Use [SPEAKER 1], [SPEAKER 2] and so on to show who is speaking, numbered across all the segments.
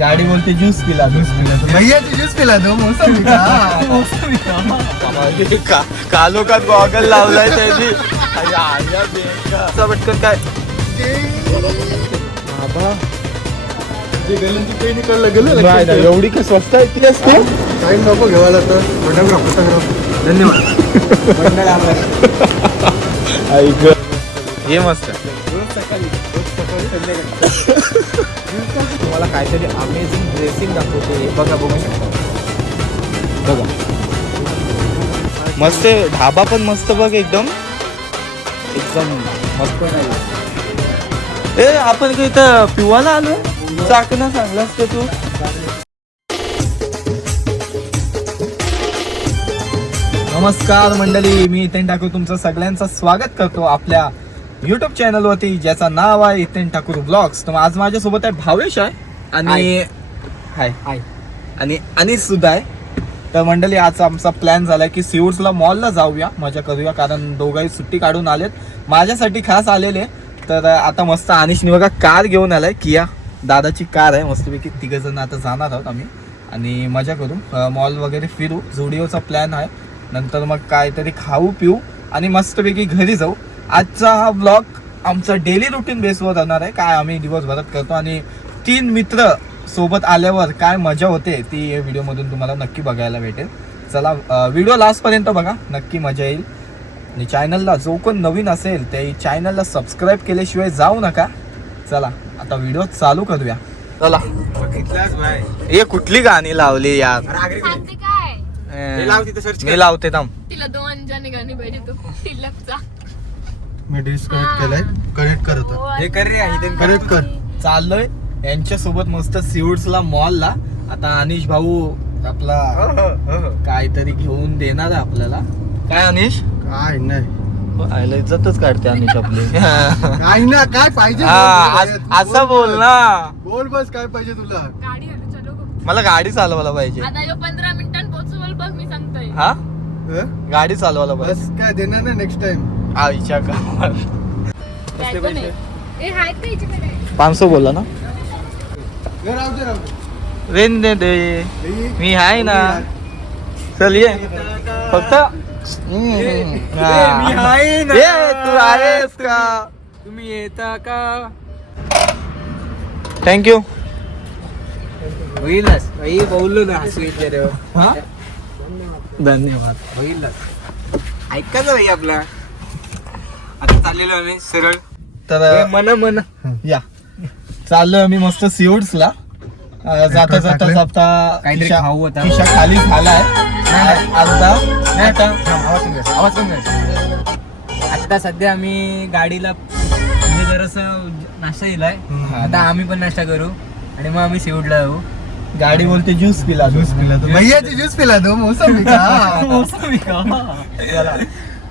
[SPEAKER 1] गाडी बोलते ज्यूस पिला ज्यूस
[SPEAKER 2] भैया ज्यूस पिला दो मोसंबी का
[SPEAKER 1] गॉगल लावलाय बेका. असं पटकन काय? बाबा. एवढी काय स्वस्त आहे ती असते?
[SPEAKER 2] काही नको घेवायला तर फोटोग्राफ फोटोग्राफ धन्यवाद.
[SPEAKER 1] ऐक हे मस्त. तुम्हाला काहीतरी अमेझिंग ड्रेसिंग दाखवतो. हे बघा बघू शकता. बघा. मस्त ढाबा पण मस्त बघ एकदम. एकदम मस्त नाही ए आपण इथं पिवाला आलो? चाकणं सांगलास का तू? नमस्कार मंडळी मी इथे टाकू तुमचं सगळ्यांचं स्वागत करतो आपल्या युट्यूब चॅनलवरती ज्याचं नाव आहे इथेन ठाकूर ब्लॉग्स तर आज माझ्यासोबत आहे भावेश आहे आणि हाय हाय आणि अनिश सुद्धा आहे. तर मंडळी आज आमचा प्लॅन झालाय की सिऊड्सला मॉलला जाऊया. मजा करूया कारण दोघंही सुट्टी काढून आलेत. माझ्यासाठी खास आलेले. तर आता मस्त अनिशने बघा कार घेऊन आलाय. किया दादाची कार आहे. मस्तपैकी तिघ जण आता जाणार आहोत आम्ही. आणि मजा करू. मॉल वगैरे फिरू. झुडिओचा प्लॅन आहे. नंतर मग काहीतरी खाऊ पिऊ. आणि मस्तपैकी घरी जाऊ. आजचा हा ब्लॉग आमचा डेली रुटीन बेसवर राहणार आहे. काय आम्ही दिवसभरात करतो आणि तीन मित्र सोबत आल्यावर काय मजा होते ती या व्हिडिओमधून तुम्हाला नक्की बघायला भेटेल. चला व्हिडिओ लास्टपर्यंत बघा. नक्की मजा येईल. आणि चॅनलला जो कोण नवीन असेल ते चॅनलला सबस्क्राईब केल्याशिवाय जाऊ नका. चला आता व्हिडिओ चालू करूया. चला. हे कुठली गाणी लावली यार? मी लावते थांब.
[SPEAKER 3] तिला दोन जणी गाणी पाहिजे तू तिलकचा
[SPEAKER 2] मी डिस्कनेक्ट केलाय. कनेक्ट करत
[SPEAKER 3] हे कर रे
[SPEAKER 2] कनेक्ट कर.
[SPEAKER 1] चाललोय. यांच्यासोबत मस्त सिवड्सला मॉलला. आता अनिश भाऊ आपला काहीतरी घेऊन देणार आहे आपल्याला. काय अनिश?
[SPEAKER 2] काय नाही.
[SPEAKER 1] आयला इज्जतच काढते अनिश आपली.
[SPEAKER 2] काय ना काय पाहिजे
[SPEAKER 1] हा,
[SPEAKER 2] बोल,
[SPEAKER 1] अस- असं बोल ना.
[SPEAKER 2] बोल बस काय पाहिजे तुला.
[SPEAKER 3] गाडी हलू चलो गो.
[SPEAKER 1] मला गाडी चालवायला पाहिजे.
[SPEAKER 3] आता यो पंधरा मिनिटांत पोहोचवल बघ मी सांगतोय.
[SPEAKER 1] हा?
[SPEAKER 2] हं?
[SPEAKER 1] गाडी चालवायला पाहिजे.
[SPEAKER 2] बस काय देणार ना नेक्स्ट टाइम
[SPEAKER 1] आईच्या गावात. पाचशे बोलला ना? रेन दे दे. मी आहे ना. चल ये. फक्त तू आहेस का?
[SPEAKER 4] तुम्ही येता का?
[SPEAKER 1] थँक्यू
[SPEAKER 4] होईलच. भाई बोललो ना हसू येते रे.
[SPEAKER 1] हा? धन्यवाद.
[SPEAKER 4] होईलच. ऐकायचं भाई आपला. आता चाललेलो आम्ही सरळ.
[SPEAKER 1] तर
[SPEAKER 4] मन मन.
[SPEAKER 1] या. चाललोय आम्ही मस्त सिओड्सला. जाता जाता? जाता
[SPEAKER 4] काहीतरी
[SPEAKER 1] खिशा-
[SPEAKER 4] खाऊ होता.
[SPEAKER 1] खिशा खाली झालाय. आता
[SPEAKER 4] आवाज कमी कर, आवाज कमी कर. आता सध्या आम्ही गाडीला म्हणजे जरासं नाश्ता दिलाय.
[SPEAKER 1] हा.
[SPEAKER 4] आता आम्ही पण नाश्ता करू. आणि मग आम्ही शेवटला जाऊ.
[SPEAKER 1] गाडी बोलते ज्यूस पिला
[SPEAKER 2] ज्यूस पिला दो भैया ज्यूस पिला दो मोसंबी का?
[SPEAKER 1] चला.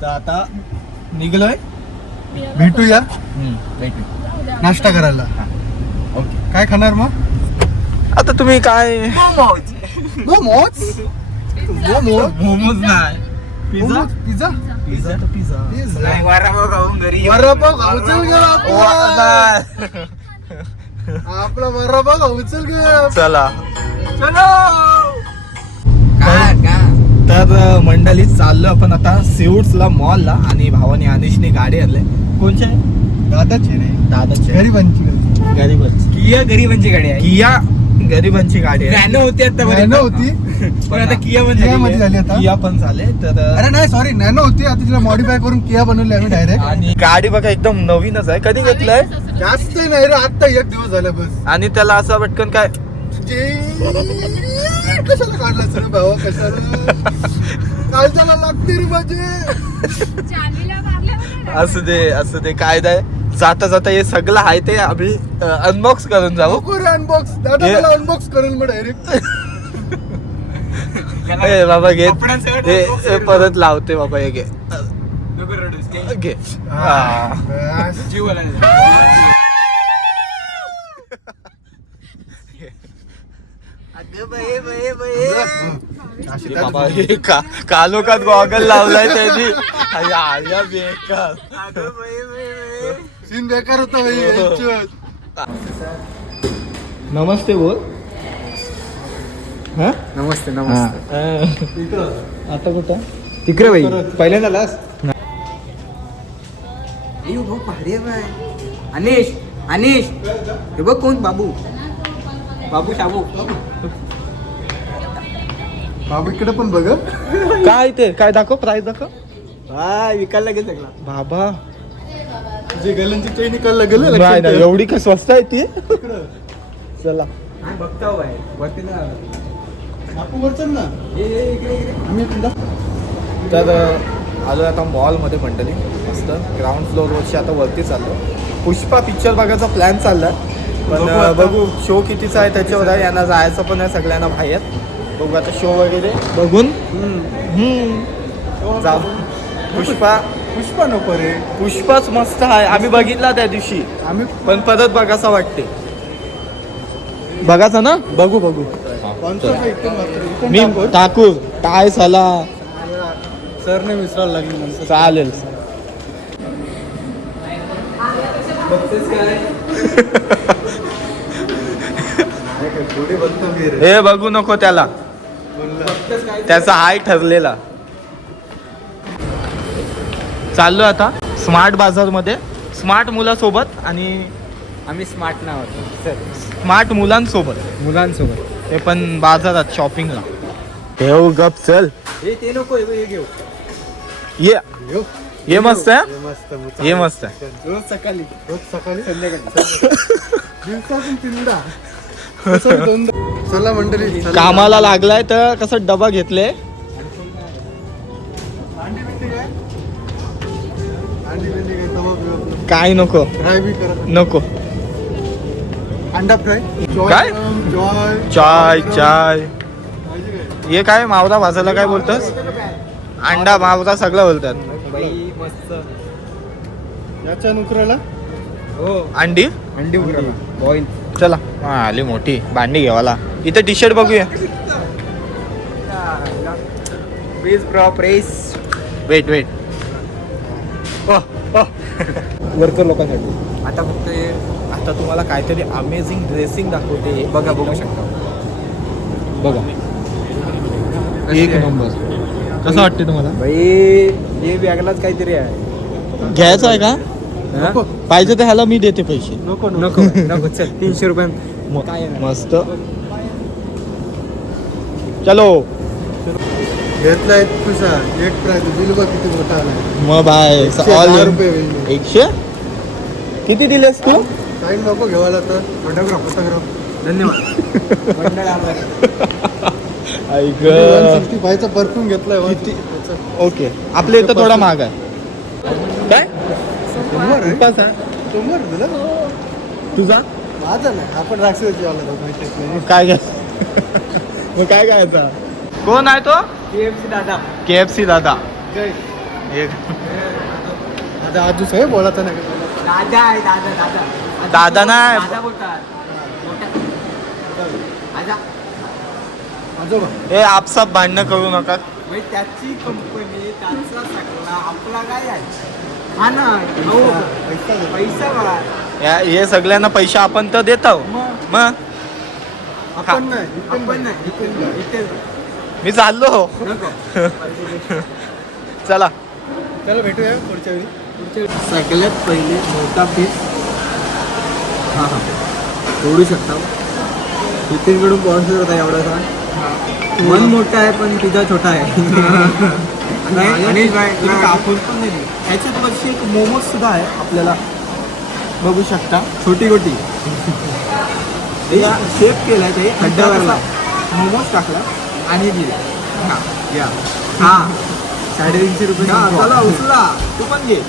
[SPEAKER 1] तर आता निघलोय.
[SPEAKER 2] भेटूया.
[SPEAKER 1] भेटू
[SPEAKER 2] नाश्ता करायला.
[SPEAKER 1] ओके.
[SPEAKER 2] काय खाणार मग?
[SPEAKER 1] आता तुम्ही काय?
[SPEAKER 2] मोमोज. मोमोज?
[SPEAKER 1] मोमोज? नाही. पिझ्झा
[SPEAKER 2] पिझ्झा
[SPEAKER 1] पिझ्झा तर पिझ्झा
[SPEAKER 4] नाही वडापाव खाऊन घरी येऊ.
[SPEAKER 2] वडापाव खाऊचल गेला आपला
[SPEAKER 1] नाही.
[SPEAKER 2] आपला वडापाव खाऊचल गेला
[SPEAKER 1] चला.
[SPEAKER 4] का का?
[SPEAKER 1] तर मंडळी चाललो आपण आता सिऊड्सला मॉलला आणि भावाने अनिशने गाडी आणले. कोणच्या
[SPEAKER 2] दादाची रे.
[SPEAKER 1] दादाचे
[SPEAKER 2] गरिबांची गाडी.
[SPEAKER 1] गरीबांची.
[SPEAKER 4] किया गरीबांची गाडी आहे?
[SPEAKER 1] किया गरीबांची गाडी आहे.
[SPEAKER 4] नॅनो होती आता
[SPEAKER 2] नॅनो होती.
[SPEAKER 4] पण आता किया म्हणजे
[SPEAKER 2] किया मध्ये झाली आता.
[SPEAKER 1] किया पण झाले तर
[SPEAKER 2] अरे नाही सॉरी नॅनो होती. आता तिला मॉडीफाय करून किया बनवली आम्ही डायरेक्ट
[SPEAKER 1] आणि गाडी बघा एकदम नवीनच आहे. कधी घेतलंय?
[SPEAKER 2] जास्त नाही रे आता एक दिवस झाला बस.
[SPEAKER 1] आणि त्याला असं पटकन काय?
[SPEAKER 2] कशाला काढला रे भावा कशाला? काय झाला लागते रे माझे.
[SPEAKER 1] असू दे असू दे कायदा आहे जाता जाता हे सगळं आहे ते आम्ही अनबॉक्स करून जाऊ.
[SPEAKER 2] अनबॉक्स दादा मला अनबॉक्स करेल मग डायरेक्ट
[SPEAKER 1] ए बाबा घे. हे हे
[SPEAKER 4] करून
[SPEAKER 1] परत लावते बाबा हे घे.
[SPEAKER 4] घे.
[SPEAKER 1] हा.
[SPEAKER 4] जीव आला
[SPEAKER 1] हे बाबा हे का कालोखात गॉगल लावलाय त्यांनी अरे आल्या बेकार
[SPEAKER 2] सीन बेकार होता.
[SPEAKER 1] नमस्ते बोल. हा?
[SPEAKER 4] नमस्ते. नमस्ते.
[SPEAKER 1] आता कुठं?
[SPEAKER 4] तिकडे बाई.
[SPEAKER 2] पहिल्यांदा लास
[SPEAKER 4] भाऊ भारी आहे अनिश अनिश. हे बघ कोण बाबू. बाबू शाबू.
[SPEAKER 2] बाबू इकडे पण बघ
[SPEAKER 1] काय ते काय दाखव प्राईस दाखव.
[SPEAKER 4] हा विकायला गेल सगळा.
[SPEAKER 1] बाबा.
[SPEAKER 2] जे गल्यांची चैन निकाल गेलं
[SPEAKER 1] नाही नाही एवढी काय स्वस्त आहे ती? चला.
[SPEAKER 4] बघतो वरती ना
[SPEAKER 2] बापू वर चल ना. आम्ही तुला
[SPEAKER 1] तर आलो आता मॉलमध्ये मंडळी. मस्त. ग्राउंड फ्लोअरवरची आता वरती चाललो पुष्पा पिक्चर बघायचा प्लॅन चाललाय. पण
[SPEAKER 2] बघू
[SPEAKER 1] शो कितीचा आहे त्याच्यावर आहे यांना जायचं पण आहे सगळ्यांना बाहेर. बघू आता शो वगैरे. बघून? हम्म. जाऊ. पुष्पा.
[SPEAKER 2] पुष्पा नको रे.
[SPEAKER 1] पुष्पाच मस्त आहे. आम्ही बघितला त्या दिवशी.
[SPEAKER 2] आम्ही
[SPEAKER 1] पण परत बघासा वाटते. बघाचा ना?
[SPEAKER 2] बघू बघू.
[SPEAKER 1] मी
[SPEAKER 2] टाकू.
[SPEAKER 1] ठाकूर. काय झाला?
[SPEAKER 2] सरने विसरायला लागली म्हणून.
[SPEAKER 1] चालेल.
[SPEAKER 2] थोडी बघतो मी रे
[SPEAKER 1] हे बघू नको त्याला. त्याचा हाय ठरलेला. चाललो आता स्मार्ट बाजारमध्ये स्मार्ट मुलासोबत आणि
[SPEAKER 4] आम्ही स्मार्ट नाव
[SPEAKER 1] स्मार्ट मुलांसोबत.
[SPEAKER 4] मुलांसोबत.
[SPEAKER 1] ते पण बाजारात शॉपिंगला ठेव गप चल.
[SPEAKER 4] हे ते नको हे घेऊ.
[SPEAKER 1] ये. ये मस्त आहे?
[SPEAKER 2] हे मस्त
[SPEAKER 1] आहे.
[SPEAKER 2] रोज सकाळी. रोज सकाळी? संध्याकाळी. दिवसातून चला मंडळी.
[SPEAKER 1] कामाला लागलाय तर कसं डबा घेतले?
[SPEAKER 2] काय?
[SPEAKER 1] नको? नको.
[SPEAKER 2] अंडा फ्राय?
[SPEAKER 1] काय? चाय चाय. हे काय मावरा भाजायला काय बोलतस? अंडा मावरा सगळं बोलतात.
[SPEAKER 2] याच्या नुकऱ्याला
[SPEAKER 4] हो.
[SPEAKER 1] अंडी?
[SPEAKER 4] अंडी बॉईल
[SPEAKER 1] चला. हा आली मोठी. भांडी घेवाला. इथे टी शर्ट बघूया
[SPEAKER 4] please bro press
[SPEAKER 1] wait wait
[SPEAKER 2] worker लोकांसाठी.
[SPEAKER 4] आता फक्त हे
[SPEAKER 1] आता तुम्हाला काहीतरी अमेझिंग ड्रेसिंग दाखवते.
[SPEAKER 4] बघा बघू शकता.
[SPEAKER 1] बघा. एक? नंबर कसं वाटते तुम्हाला?
[SPEAKER 4] बाई हे वेगळाच काहीतरी आहे.
[SPEAKER 1] घ्यायचं आहे का? पाहिजे तर ह्याला मी देते पैसे.
[SPEAKER 2] नको
[SPEAKER 4] नको. नको. चल. तीनशे रुपये.
[SPEAKER 1] म-
[SPEAKER 4] काय येणार?
[SPEAKER 1] मस्त. चलो.
[SPEAKER 2] घेतला एक पैसा. एक प्राइस. बिल बघ किती मोठा आला
[SPEAKER 1] मग बाय
[SPEAKER 2] एकशे दहा रुपये.
[SPEAKER 1] एकशे? किती दिलेस तू?
[SPEAKER 2] टाइम नको घेवायला तर. फोटोग्राफ फोटोग्राफ
[SPEAKER 4] धन्यवाद.
[SPEAKER 1] ऐक
[SPEAKER 2] फायचा परफ्यूम घेतलाय?
[SPEAKER 1] ओके. आपल्या इथं थोडा महाग आहे. काय?
[SPEAKER 2] शंभर आहे.
[SPEAKER 1] उपास आहे.
[SPEAKER 2] तुला
[SPEAKER 1] तुझा?
[SPEAKER 2] माझा नाही. आपण राक्षसाची माहिती नाही?
[SPEAKER 1] काय घ्या मग काय घ्यायचा कोण आहे तो?
[SPEAKER 4] दादा.
[SPEAKER 1] के एफ सी दादा.
[SPEAKER 2] जय.
[SPEAKER 1] एक
[SPEAKER 2] आता आजू साहेब बोलायचा नाही का तुला?
[SPEAKER 4] दादा आहे दादा दादा.
[SPEAKER 1] दादा नाही.
[SPEAKER 4] दादा बोलतात.
[SPEAKER 2] आजोबा.
[SPEAKER 1] हे आपसाप भांडणं करू नका.
[SPEAKER 4] म्हणजे त्याची कंपनी त्याचा सगळा आपला काय आहे? हा ना. हो.
[SPEAKER 2] पैसा दे.
[SPEAKER 4] पैसा बघा
[SPEAKER 1] या- हे सगळ्यांना पैसे आपण तर देतो
[SPEAKER 4] मग?
[SPEAKER 1] मग?
[SPEAKER 2] आपण नाही इथून
[SPEAKER 4] आपण नाही इथे इथे
[SPEAKER 1] मी चाललो.
[SPEAKER 4] नको.
[SPEAKER 1] चला.
[SPEAKER 2] चला भेटूया पुढच्या वेळी.
[SPEAKER 4] सगळ्यात पहिले मोठा पीस हां हां. तोडू शकता. नितीनकडून स्पॉन्सर होता एवढासा मन मोठा आहे पण पिझ्झा छोटा आहे. आणि
[SPEAKER 1] कापून पण नाही. ह्याच्यात वरची एक मोमोज सुद्धा आहे आपल्याला. बघू शकता.
[SPEAKER 4] छोटी गोटी.
[SPEAKER 1] शेप केलाय ते
[SPEAKER 4] खड्ड्यावरला.
[SPEAKER 1] मोमोज टाकला आणि दिले. हा या.
[SPEAKER 4] हा. साडेतीनशे रुपये
[SPEAKER 1] हा. चला उचला. तू पण घे.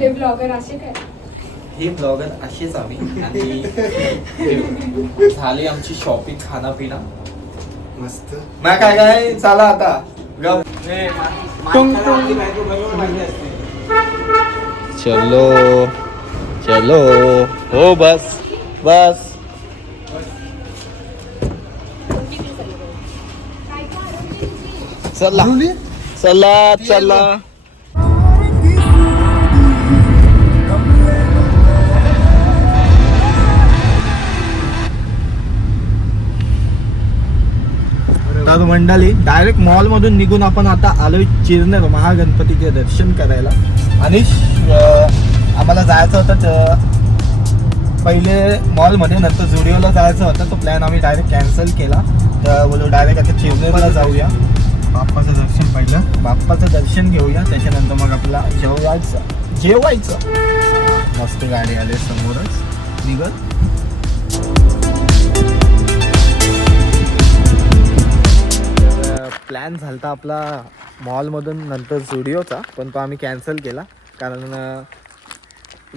[SPEAKER 3] हे ब्लॉगर असे काय?
[SPEAKER 1] हे ब्लॉगर असेच आम्ही. आणि झाली आमची शॉपिंग खाना पिना
[SPEAKER 2] मस्त.
[SPEAKER 1] मग काय काय? चला आता.
[SPEAKER 4] टुंग, टुंग.
[SPEAKER 1] चलो चलो हो बस बस चला चला चला तर मंडळी डायरेक्ट मॉल मधून निघून आपण आता आलोय चिरनेर महागणपतीचे दर्शन करायला. आणि आम्हाला जायचं होतं पहिले मॉलमध्ये नंतर जुडिओला जायचं होतं. तो प्लॅन आम्ही डायरेक्ट कॅन्सल केला. तर बोलू डायरेक्ट आता चिरनेरला जाऊया.
[SPEAKER 2] बाप्पाचं दर्शन पाहिलं.
[SPEAKER 1] बाप्पाचं दर्शन घेऊया. त्याच्यानंतर मग आपला जेवायचं. जेवायचं. मस्त गाडी आली समोरच. निघत प्लॅन झालता आपला मॉलमधून नंतर स्टुडिओचा पण तो आम्ही कॅन्सल केला. कारण अं,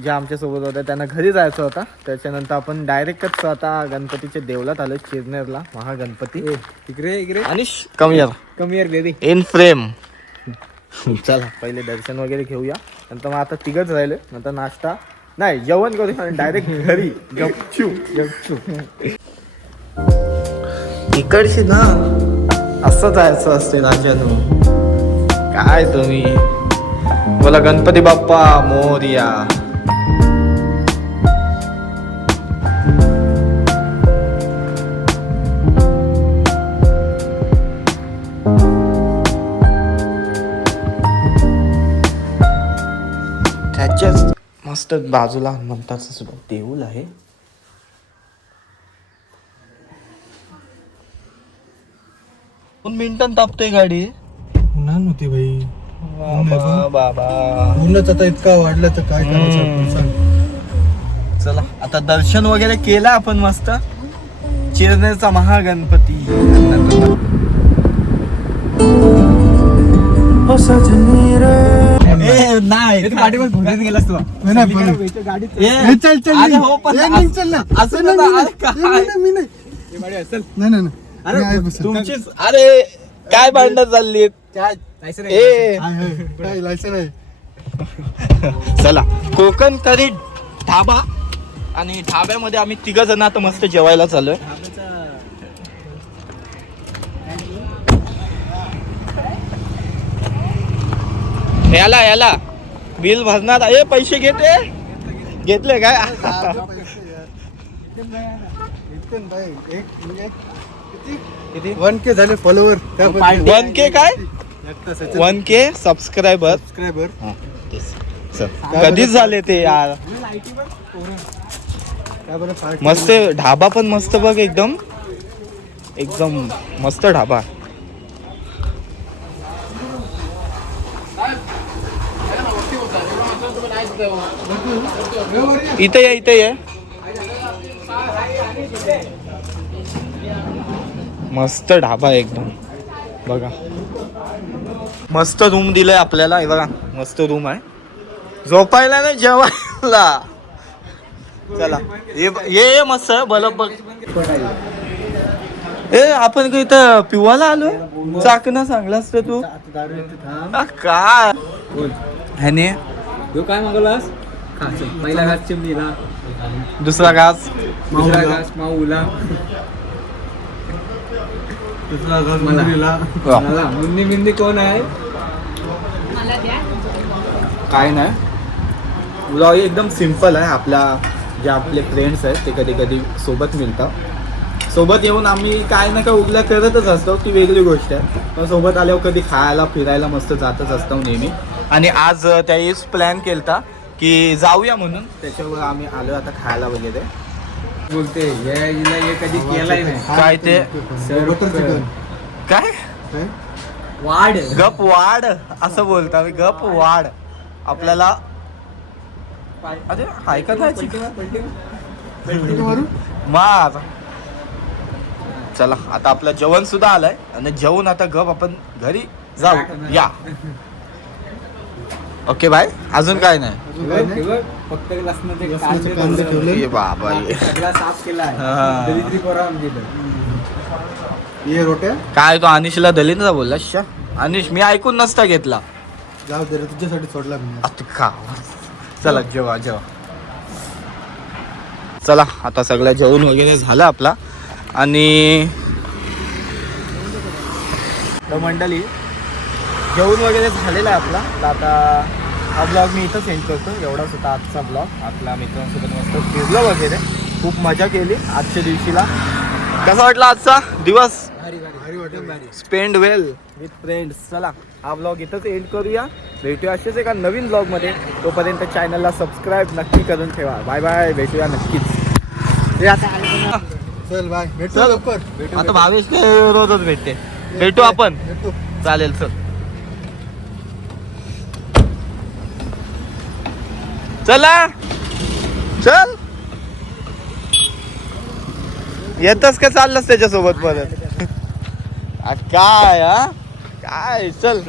[SPEAKER 1] जे आमच्यासोबत होत्या त्यांना घरी जायचं होता. त्याच्यानंतर आपण डायरेक्टच आता गणपतीच्या देवलात आलो चिरनेरला महागणपती.
[SPEAKER 4] इकडे इकडे.
[SPEAKER 1] आणि कमी
[SPEAKER 4] कमी यार बेबी
[SPEAKER 1] इन फ्रेम चला पहिले दर्शन वगैरे घेऊया. नंतर मग आता तिघच राहिले नंतर नाश्ता. नाही जेवण करूया आणि डायरेक्ट घरी. गपचू गपचू इकडची ना असं जायचं असते राजानू काय तुम्ही? बोला गणपती बाप्पा मोर्या. त्याच्याच मस्त बाजूला हनुमंताचं सुद्धा देऊळ आहे. दोन मिनिटां तापतोय गाडी.
[SPEAKER 2] पुन्हा नव्हती भाई
[SPEAKER 1] बाबा बाबा.
[SPEAKER 2] पूर्णच आता इतका वाढला तर काय करायचं आपण सांग.
[SPEAKER 1] चला आता दर्शन वगैरे केलं आपण मस्त. चिरनेरचा महागणपती. ए, नाही.
[SPEAKER 2] गेलास तू. नाही पण
[SPEAKER 1] ए,
[SPEAKER 2] ए, चल चल
[SPEAKER 1] अरे. हो, पण
[SPEAKER 2] ए, निघ, चल ना.
[SPEAKER 1] असं
[SPEAKER 2] नाही,
[SPEAKER 1] नका,
[SPEAKER 2] नाही,
[SPEAKER 1] अरे
[SPEAKER 2] नाही,
[SPEAKER 1] काय?
[SPEAKER 2] मी नाही, मी नाही नाही नाही. बसून.
[SPEAKER 1] तुमचीच अरे काय भांडण चालली ए. चला कोकण करी ढाबा आणि ढाब्यामध्ये आम्ही तिघ जण आता मस्त जेवायला चाललोय. याला याला. बिल भरणार आहे. पैसे घेते घेतले काय?
[SPEAKER 2] वन के झाले फॉलोवर
[SPEAKER 1] वन के काय? वन के सबस्क्रायबर
[SPEAKER 2] सबस्क्रायबर
[SPEAKER 1] कधीच झाले ते यार. मस्त ढाबा पण मस्त बघ एकदम. एकदम मस्त ढाबा. इथे ये इथे ये. मस्त ढाबा आहे एकदम. बघा. मस्त रूम दिलंय आपल्याला. हे बघा मस्त रूम आहे. झोपायला नाही जेवायला. चला. ये मस्त बलब बघ. ए आपण काही इथं पिवाला आलोय? चाकणं सांगलास तर तू. काय? ह्याने.
[SPEAKER 4] काय मागवलास? पहिला घास चिमणीला.
[SPEAKER 1] दुसरा घास.
[SPEAKER 4] दुसरा घास माऊला मला. मुन्नी बिंदी कोण आहे?
[SPEAKER 3] मला द्या.
[SPEAKER 1] काय नाही. ब्लॉग एकदम सिंपल आहे. आपल्या जे आपले फ्रेंड्स आहेत ते कधी कधी सोबत मिळतात. सोबत येऊन आम्ही काय ना काय उगल्या करतच असतो. ती वेगळी गोष्ट आहे. पण सोबत आल्यावर कधी खायला फिरायला मस्त जातच असतो नेहमी. आणि आज अं, त्यावेळेस प्लॅन केलता की जाऊया म्हणून. त्याच्यावर आम्ही आलो आता खायला वगैरे.
[SPEAKER 4] बोलते हिला हे कधी केलाय नाही.
[SPEAKER 1] काय ते? काय?
[SPEAKER 4] वाढ.
[SPEAKER 1] गप वाढ असं बोलतो गप वाढ. आपल्याला अरे ऐकत
[SPEAKER 2] मार
[SPEAKER 1] चला आता आपलं जेवण सुद्धा आलंय. आणि जेवण आता गप आपण घरी जाऊ. या. ओके बाय अजून काय नाही?
[SPEAKER 4] फक्त लसणाचे
[SPEAKER 2] लसणाचे
[SPEAKER 4] कांदे
[SPEAKER 2] कांदे
[SPEAKER 4] ठेवले.
[SPEAKER 2] ठेवले.
[SPEAKER 1] ये बाबा ये.
[SPEAKER 4] सगळा साफ केला
[SPEAKER 1] हा.
[SPEAKER 4] दरिद्री पोरं आमची इथं.
[SPEAKER 2] ये रोट्या
[SPEAKER 1] काय तो अनिशला दलिंद्रा बोलला शा अनिश मी ऐकून नसता घेतला
[SPEAKER 2] जाऊ दे रे तुझ्यासाठी सोडला मी
[SPEAKER 1] आता खा चला जेवा जेवा चला आता सगळं जेवण वगैरे झालं आपला आणि तर मंडळी जेवण वगैरे झालेला आहे आपला. तर आता हा ब्लॉग मी इथं सेंड करतो एवढाच होता आजचा ब्लॉग आपल्या मित्रांसोबत मस्त फिरलो वगैरे. खूप मजा केली आजच्या दिवशीला. कसा वाटला आजचा दिवस? स्पेंड वेल विथ फ्रेंड्स चला हा ब्लॉग इथंच एंड करूया. भेटूया असेच एका नवीन ब्लॉगमध्ये. तोपर्यंत चॅनलला सबस्क्राईब नक्की करून ठेवा. बाय बाय भेटूया नक्कीच. आता
[SPEAKER 2] चल बाय भेटू
[SPEAKER 1] चल.
[SPEAKER 2] लवकर. भेटू
[SPEAKER 1] आता भावेश रोजच भेटते. भेटू आपण.
[SPEAKER 2] भेटू.
[SPEAKER 1] चालेल चल. चला. चल. येतच का चाललंस त्याच्यासोबत परत? काय हा? काय चल.